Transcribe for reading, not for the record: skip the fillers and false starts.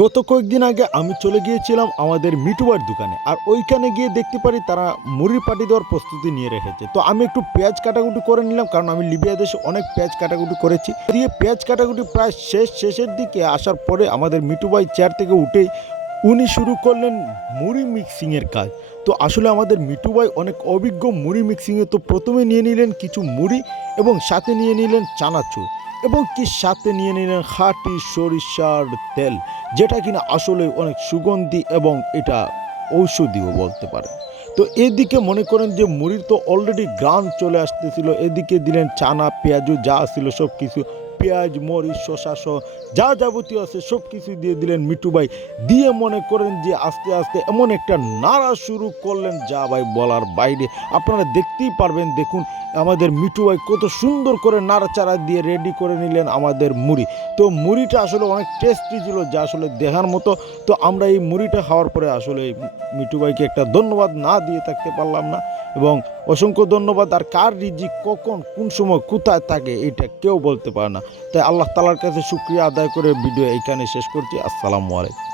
গত কয়েকদিন আগে আমি চলে গিয়েছিলাম আমাদের মিটুবার দোকানে, আর ওইখানে গিয়ে দেখতে পারি তারা মুড়ির পাটি দেওয়ার প্রস্তুতি নিয়ে রেখেছে। তো আমি একটু পেঁয়াজ কাটাকুটি করে নিলাম, কারণ আমি লিবিয়া দেশে অনেক পেঁয়াজ কাটাকুটি করেছি। দিয়ে পেঁয়াজ কাটাকুটি প্রায় শেষের দিকে আসার পরে আমাদের মিটু ভাই চেয়ার থেকে উঠেই উনি শুরু করলেন মুড়ি মিক্সিংয়ের কাজ। তো আসলে আমাদের মিটু ভাই অনেক অভিজ্ঞ মুড়ি মিক্সিংয়ে। তো প্রথমে নিয়ে নিলেন কিছু মুড়ি এবং সাথে নিয়ে নিলেন চানাচুর, এবং কি সাথে নিয়ে নিলেন খাঁটি সরিষার তেল, যেটা কিনা আসলে অনেক সুগন্ধি এবং এটা ঔষধিও বলতে পারেন। তো এদিকে মনে করেন যে মুড়ির তো অলরেডি গ্রান চলে আসতেছিল, এদিকে দিলেন চানা পেঁয়াজু যা ছিল সব কিছু, পেঁয়াজ মরিচ শশা সহ যা যাবতীয় আছে সব কিছু দিয়ে দিলেন মিটু ভাই। দিয়ে মনে করেন যে আস্তে আস্তে এমন একটা নাড়া শুরু করলেন যা ভাই বলার বাইরে। আপনারা দেখতেই পারবেন, দেখুন আমাদের মিটু ভাই কত সুন্দর করে নাড়াচাড়া দিয়ে রেডি করে নিলেন আমাদের মুড়ি। তো মুড়িটা আসলে অনেক টেস্টি ছিল, যা আসলে দেখার মতো। তো আমরা এই মুড়িটা খাওয়ার পরে আসলে মিটু ভাইকে একটা ধন্যবাদ না দিয়ে থাকতে পারলাম না, এবং অসংখ্য ধন্যবাদ। আর কার রিজিক কখন কোন সময় কোথায় থাকে এটা কেউ বলতে পারে না। তাই আল্লাহ তাআলার কাছে শুকরিয়া আদায় করে ভিডিও এইখানে শেষ করছি। আসসালামু আলাইকুম।